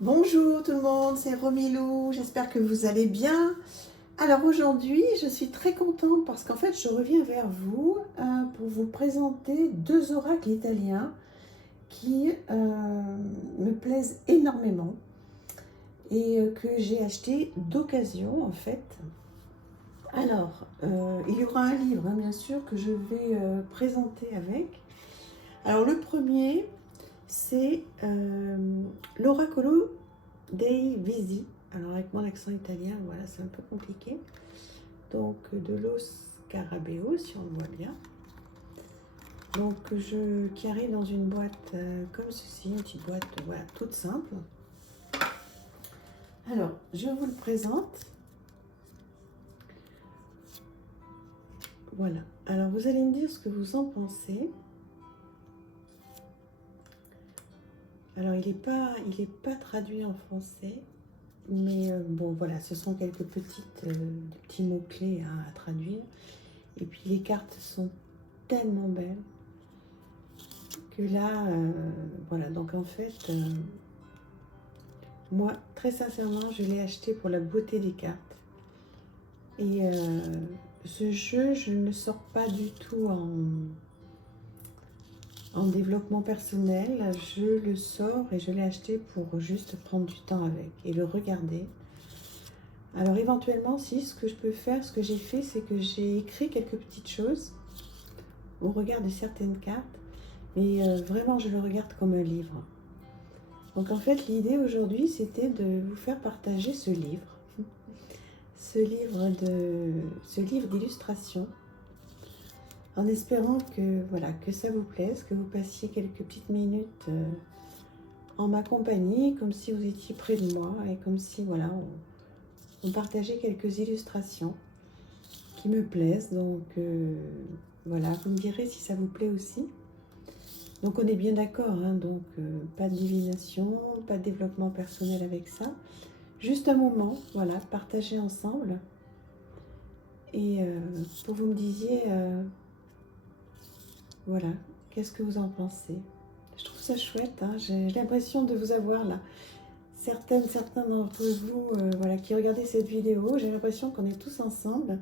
Bonjour tout le monde, c'est Romilou, j'espère que vous allez bien. Alors aujourd'hui, je suis très contente parce qu'en fait, je reviens vers vous pour vous présenter deux oracles italiens qui me plaisent énormément et que j'ai acheté d'occasion en fait. Alors, il y aura un livre, hein, bien sûr, que je vais présenter avec. Alors le premier, c'est l'Oracolo dei Visi. Alors avec mon accent italien, voilà, c'est un peu compliqué. Donc de los Scarabeo, si on le voit bien. Donc qui arrive dans une boîte comme ceci, une petite boîte, voilà, toute simple. Alors, je vous le présente. Voilà. Alors, vous allez me dire ce que vous en pensez. Alors, il est pas traduit en français. Mais bon, voilà, ce sont quelques petits mots-clés hein, à traduire. Et puis les cartes sont tellement belles que là, voilà, donc en fait, moi, très sincèrement, je l'ai acheté pour la beauté des cartes. Et ce jeu, je ne le sors pas du tout en développement personnel. Je le sors et je l'ai acheté pour juste prendre du temps avec et le regarder. Alors éventuellement, si, ce que je peux faire, ce que j'ai fait, c'est que j'ai écrit quelques petites choses au regard de certaines cartes. Mais vraiment, je le regarde comme un livre. Donc en fait, l'idée aujourd'hui, c'était de vous faire partager ce livre d'illustration, en espérant que voilà que ça vous plaise, que vous passiez quelques petites minutes en ma compagnie, comme si vous étiez près de moi et comme si voilà on partageait quelques illustrations qui me plaisent. Donc voilà, vous me direz si ça vous plaît aussi. Donc on est bien d'accord, hein, donc pas de divination, pas de développement personnel avec ça. Juste un moment, voilà, partager ensemble. Et pour vous me disiez, voilà, qu'est-ce que vous en pensez? Je trouve ça chouette, hein, j'ai l'impression de vous avoir là. Certains d'entre vous voilà, qui regardez cette vidéo, j'ai l'impression qu'on est tous ensemble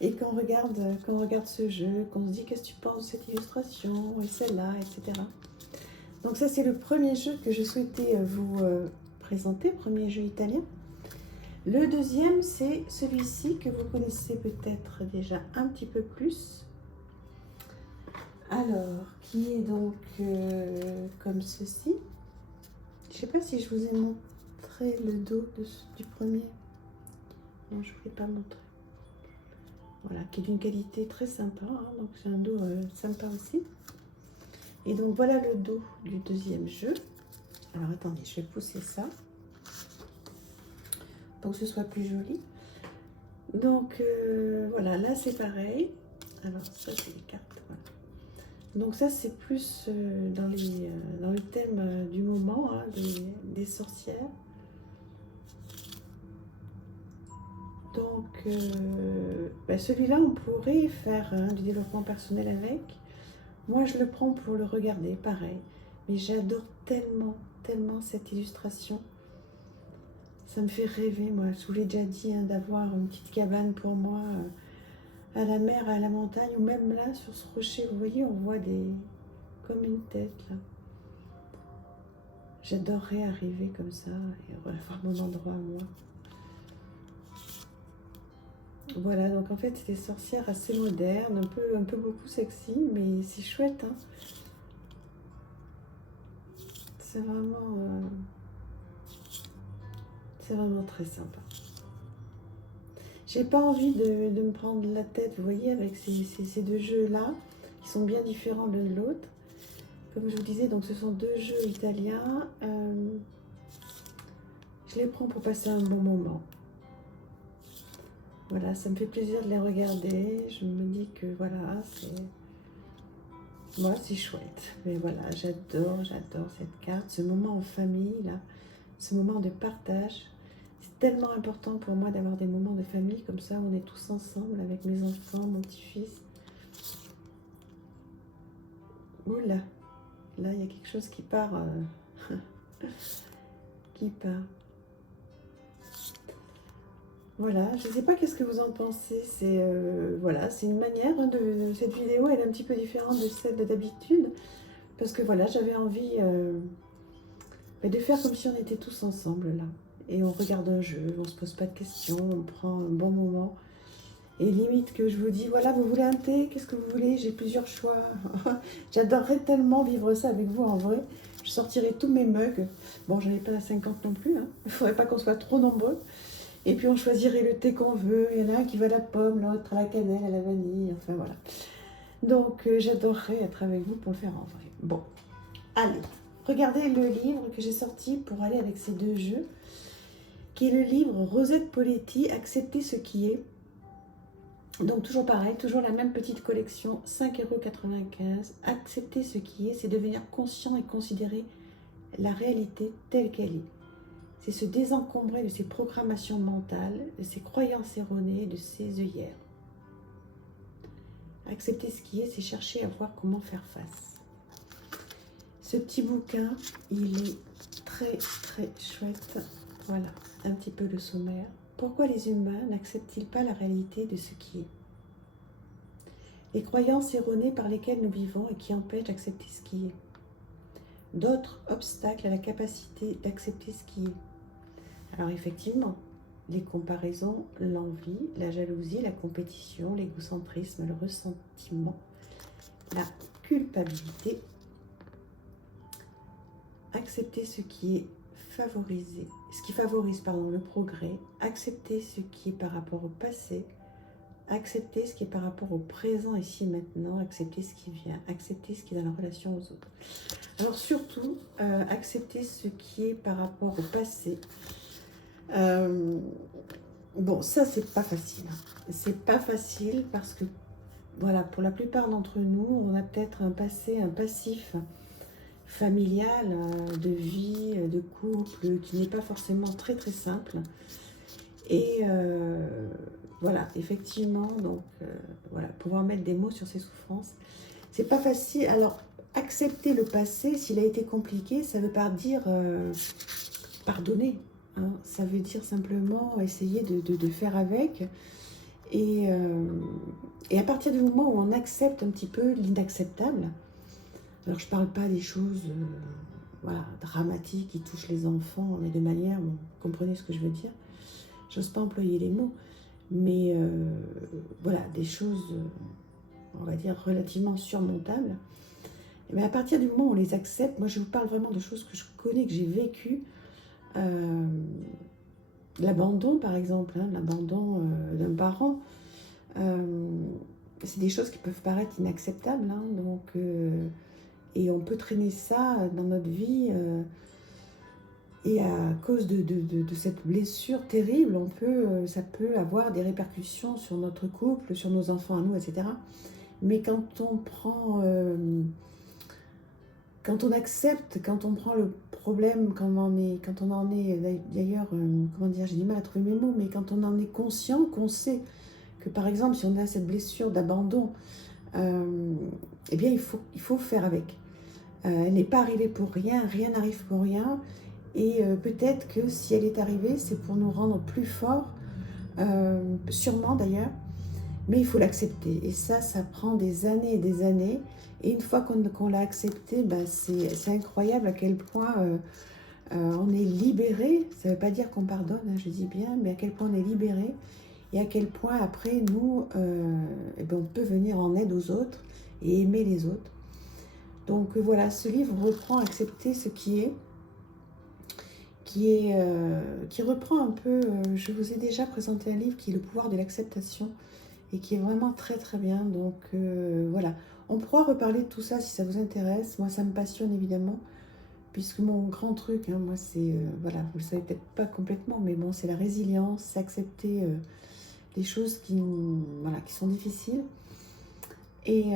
et qu'on regarde ce jeu, qu'on se dit qu'est-ce que tu penses de cette illustration et celle-là, etc. Donc ça, c'est le premier jeu que je souhaitais vous présenter, premier jeu italien. Le deuxième, c'est celui-ci que vous connaissez peut-être déjà un petit peu plus. Alors, qui est donc comme ceci. Je ne sais pas si je vous ai montré le dos du premier. Non, je ne vous l'ai pas montré. Voilà, qui est d'une qualité très sympa. Hein, donc c'est un dos sympa aussi. Et donc voilà le dos du deuxième jeu. Alors attendez, je vais pousser ça pour que ce soit plus joli. Donc voilà, là c'est pareil. Alors ça c'est les cartes. Voilà. Donc ça c'est plus dans le thème du moment, hein, des sorcières. Donc celui-là on pourrait faire du développement personnel avec. Moi je le prends pour le regarder, pareil. Mais j'adore tellement, tellement cette illustration. Ça me fait rêver, moi. Je vous l'ai déjà dit, hein, d'avoir une petite cabane pour moi à la mer, à la montagne, ou même là, sur ce rocher, vous voyez, on voit comme une tête, là. J'adorerais arriver comme ça et avoir mon endroit à moi. Voilà, donc en fait, c'est des sorcières assez modernes, un peu beaucoup sexy, mais c'est chouette, hein. C'est vraiment très sympa. J'ai pas envie de me prendre la tête, vous voyez, avec ces deux jeux-là, qui sont bien différents l'un de l'autre. Comme je vous disais, donc ce sont deux jeux italiens. Je les prends pour passer un bon moment. Voilà, ça me fait plaisir de les regarder. Je me dis que voilà, moi c'est chouette. Mais voilà, j'adore cette carte, ce moment en famille là, ce moment de partage. C'est tellement important pour moi d'avoir des moments de famille comme ça, où on est tous ensemble avec mes enfants, mon petit-fils. Oula, là il y a quelque chose qui part qui part. Voilà, je ne sais pas qu'est-ce que vous en pensez. C'est voilà, c'est une manière de cette vidéo, elle est un petit peu différente de celle d'habitude, parce que voilà, j'avais envie de faire comme si on était tous ensemble là, et on regarde un jeu, on se pose pas de questions, on prend un bon moment, et limite que je vous dis voilà, vous voulez un thé, qu'est-ce que vous voulez, j'ai plusieurs choix. J'adorerais tellement vivre ça avec vous en vrai. Je sortirais tous mes mugs. Bon, j'en ai pas 50 non plus, hein. Il faudrait pas qu'on soit trop nombreux. Et puis on choisirait le thé qu'on veut. Il y en a un qui va à la pomme, l'autre à la cannelle, à la vanille. Enfin voilà. Donc j'adorerais être avec vous pour le faire en vrai. Bon, allez. Regardez le livre que j'ai sorti pour aller avec ces deux jeux, qui est le livre Rosette Poletti, Accepter ce qui est. Donc toujours pareil, toujours la même petite collection, 5,95 €. Accepter ce qui est, c'est devenir conscient et considérer la réalité telle qu'elle est. C'est se désencombrer de ses programmations mentales, de ses croyances erronées, de ses œillères. Accepter ce qui est, c'est chercher à voir comment faire face. Ce petit bouquin, il est très très chouette. Voilà, un petit peu le sommaire. Pourquoi les humains n'acceptent-ils pas la réalité de ce qui est? Les croyances erronées par lesquelles nous vivons et qui empêchent d'accepter ce qui est. D'autres obstacles à la capacité d'accepter ce qui est. Alors effectivement, les comparaisons, l'envie, la jalousie, la compétition, l'égocentrisme, le ressentiment, la culpabilité. Accepter ce qui est favorisé, ce qui favorise le progrès, accepter ce qui est par rapport au passé, accepter ce qui est par rapport au présent ici et maintenant, accepter ce qui vient, accepter ce qui est dans la relation aux autres. Alors surtout, accepter ce qui est par rapport au passé. Bon, ça c'est pas facile. C'est pas facile parce que, voilà, pour la plupart d'entre nous, on a peut-être un passé, un passif familial, de vie, de couple, qui n'est pas forcément très très simple. Et voilà, effectivement, donc voilà, pouvoir mettre des mots sur ces souffrances, c'est pas facile. Alors, accepter le passé, s'il a été compliqué, ça ne veut pas dire pardonner. Hein. Ça veut dire simplement essayer de faire avec. Et à partir du moment où on accepte un petit peu l'inacceptable, alors je ne parle pas des choses voilà, dramatiques qui touchent les enfants, mais de manière, vous comprenez ce que je veux dire. J'ose pas employer les mots, mais voilà, des choses, on va dire, relativement surmontables. Mais à partir du moment où on les accepte, moi je vous parle vraiment de choses que je connais, que j'ai vécues. L'abandon, par exemple, hein, l'abandon d'un parent, c'est des choses qui peuvent paraître inacceptables. Hein, donc, et on peut traîner ça dans notre vie. Et à cause de cette blessure terrible, ça peut avoir des répercussions sur notre couple, sur nos enfants à nous, etc. Mais quand on accepte, quand on prend le problème, quand on en est d'ailleurs, comment dire, j'ai du mal à trouver mes mots, mais quand on en est conscient, qu'on sait que par exemple, si on a cette blessure d'abandon, eh bien il faut faire avec. Elle n'est pas arrivée pour rien, rien n'arrive pour rien. Et peut-être que si elle est arrivée, c'est pour nous rendre plus forts, sûrement d'ailleurs, mais il faut l'accepter. Et ça prend des années et des années. Et une fois qu'on l'a accepté, ben c'est incroyable à quel point on est libéré. Ça ne veut pas dire qu'on pardonne, hein, je dis bien, mais à quel point on est libéré. Et à quel point après, nous, eh ben, on peut venir en aide aux autres et aimer les autres. Donc voilà, ce livre reprend Accepter ce qui est. Qui reprend un peu, je vous ai déjà présenté un livre qui est Le pouvoir de l'acceptation et qui est vraiment très très bien. Donc voilà, on pourra reparler de tout ça si ça vous intéresse. Moi ça me passionne évidemment, puisque mon grand truc, hein, moi c'est, voilà, vous le savez peut-être pas complètement, mais bon, c'est la résilience, c'est accepter des choses qui sont difficiles. Et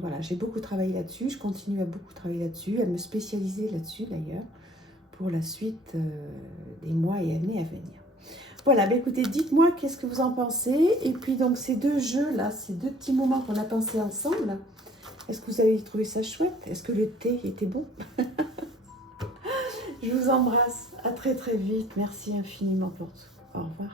voilà, j'ai beaucoup travaillé là-dessus, je continue à beaucoup travailler là-dessus, à me spécialiser là-dessus d'ailleurs, pour la suite des mois et années à venir. Voilà, bah écoutez, dites-moi qu'est-ce que vous en pensez. Et puis donc ces deux jeux-là, ces deux petits moments qu'on a pensés ensemble, est-ce que vous avez trouvé ça chouette? Est-ce que le thé était bon? Je vous embrasse. À très très vite. Merci infiniment pour tout. Au revoir.